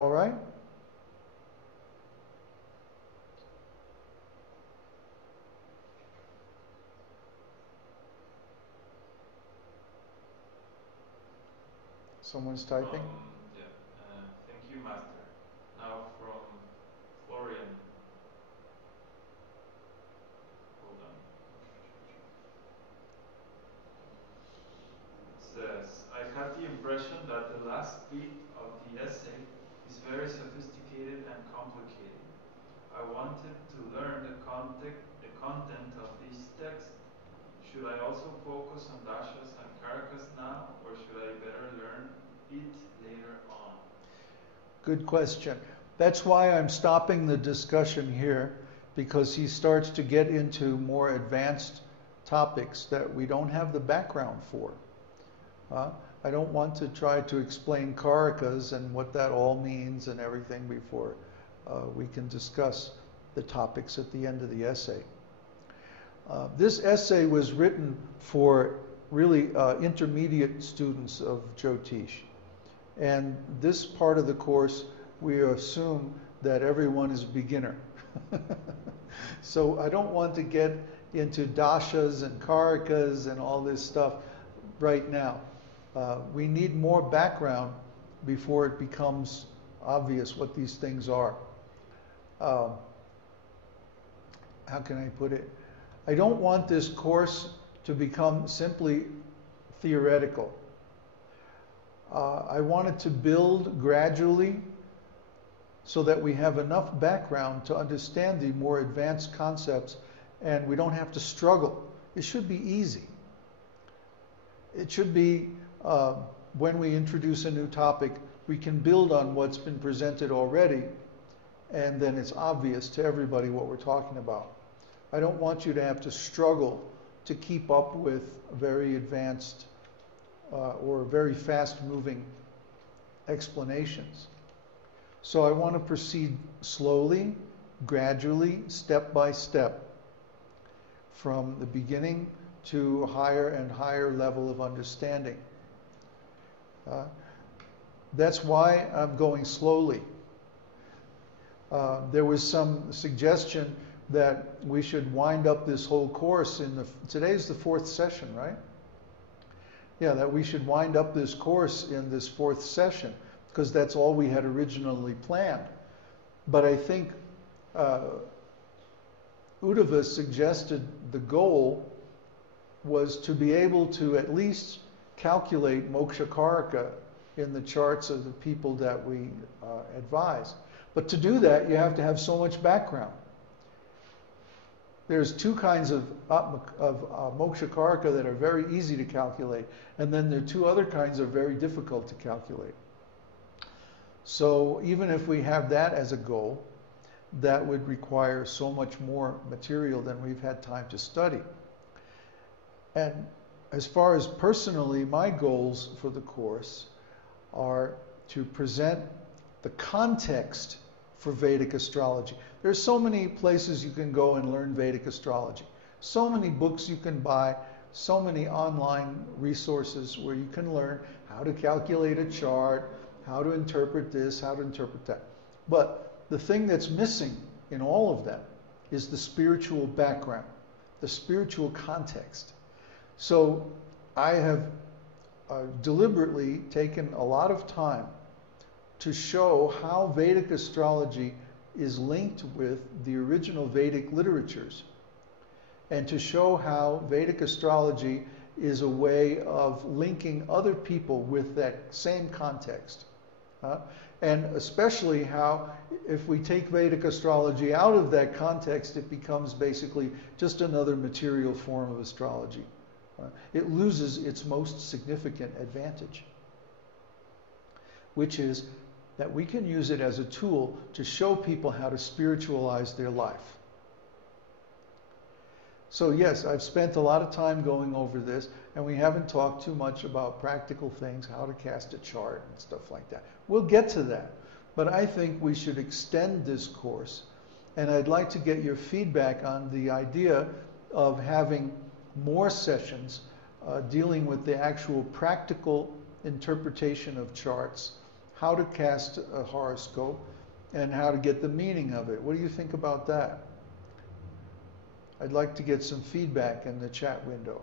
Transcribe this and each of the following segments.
All right? Someone's typing? Yeah. Thank you, Master. Now from Florian. Hold on. It says, I have the impression that the last bit of the essay is very sophisticated and complicated. I wanted to learn the content of this text. Should I also focus on dashas and karakas now, or should I better learn it later on? Good question. That's why I'm stopping the discussion here, because he starts to get into more advanced topics that we don't have the background for. I don't want to try to explain karakas and what that all means and everything before we can discuss the topics at the end of the essay. This essay was written for really intermediate students of Jyotish. And this part of the course, we assume that everyone is a beginner. So I don't want to get into dashas and karakas and all this stuff right now. We need more background before it becomes obvious what these things are. How can I put it? I don't want this course to become simply theoretical. I want it to build gradually so that we have enough background to understand the more advanced concepts and we don't have to struggle. It should be easy. It should be, when we introduce a new topic, we can build on what's been presented already, and then it's obvious to everybody what we're talking about. I don't want you to have to struggle to keep up with very advanced or very fast-moving explanations. So I want to proceed slowly, gradually, step by step, from the beginning to a higher and higher level of understanding. That's why I'm going slowly. There was some suggestion that we should wind up this whole course today's the 4th session, right? Yeah, that we should wind up this course in this 4th session, because that's all we had originally planned. But I think Uddhava suggested the goal was to be able to at least calculate moksha karaka in the charts of the people that we advise. But to do that, you have to have so much background. There's two kinds of moksha karaka that are very easy to calculate, and then there are two other kinds that are very difficult to calculate. So even if we have that as a goal, that would require so much more material than we've had time to study. And as far as personally, my goals for the course are to present the context for Vedic astrology. There's so many places you can go and learn Vedic astrology. So many books you can buy, so many online resources where you can learn how to calculate a chart, how to interpret this, how to interpret that. But the thing that's missing in all of that is the spiritual background, the spiritual context. So I have deliberately taken a lot of time to show how Vedic astrology is linked with the original Vedic literatures, and to show how Vedic astrology is a way of linking other people with that same context. And especially how, if we take Vedic astrology out of that context, it becomes basically just another material form of astrology. It loses its most significant advantage, which is that we can use it as a tool to show people how to spiritualize their life. So yes, I've spent a lot of time going over this, and we haven't talked too much about practical things, how to cast a chart and stuff like that. We'll get to that, but I think we should extend this course, and I'd like to get your feedback on the idea of having more sessions dealing with the actual practical interpretation of charts, how to cast a horoscope and how to get the meaning of it. What do you think about that? I'd like to get some feedback in the chat window.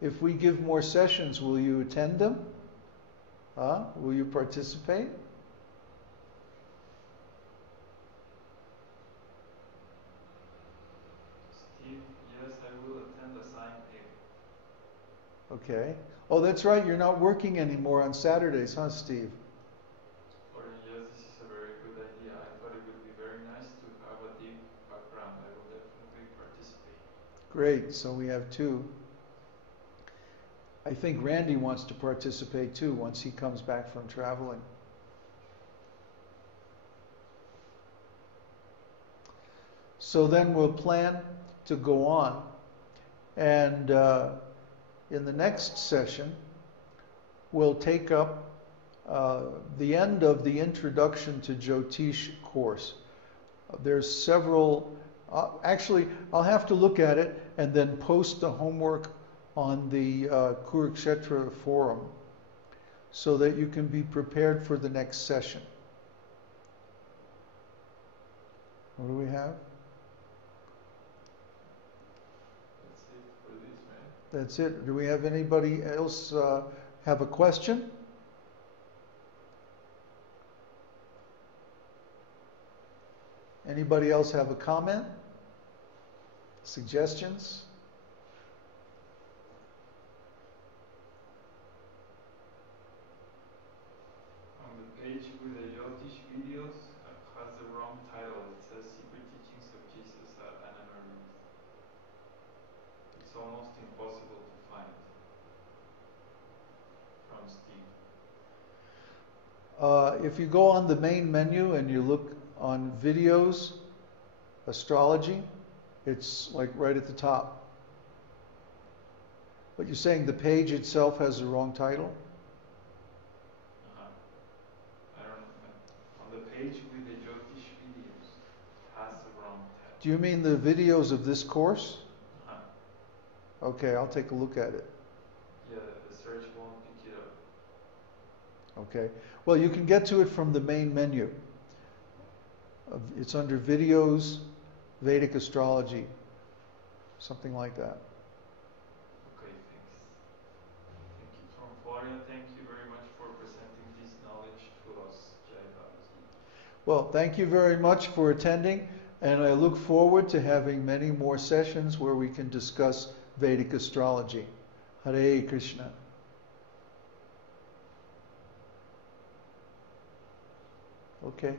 If we give more sessions, will you attend them? Will you participate? Steve, yes, I will attend the sign A. Okay. Oh, that's right. You're not working anymore on Saturdays, huh, Steve? Or yes, this is a very good idea. I thought it would be very nice to have a deep background. I will definitely participate. Great. So we have two. I think Randy wants to participate too once he comes back from traveling. So then we'll plan to go on, and in the next session we'll take up the end of the Introduction to Jyotish course. There's several, actually I'll have to look at it and then post the homework on the Kurukshetra forum so that you can be prepared for the next session. What do we have? That's it for this, right? That's it. Do we have anybody else have a question? Anybody else have a comment? Suggestions? On the page with the Jyotish videos has the wrong title. It says Secret Teachings of Jesus at Anonymous. It's almost impossible to find from Steve. If you go on the main menu and you look on videos, astrology, it's like right at the top. But you're saying the page itself has the wrong title? I don't know. On the page with the Jyotish videos has the wrong title. Do you mean the videos of this course? Uh-huh. Okay, I'll take a look at it. Yeah, the search won't pick it up. Okay. Well, you can get to it from the main menu. It's under videos, Vedic astrology, something like that. Okay, thanks. Thank you. From Florian, thank you very much for presenting this knowledge to us, Jai Babaji. Well, thank you very much for attending, and I look forward to having many more sessions where we can discuss Vedic astrology. Hare Krishna. Okay.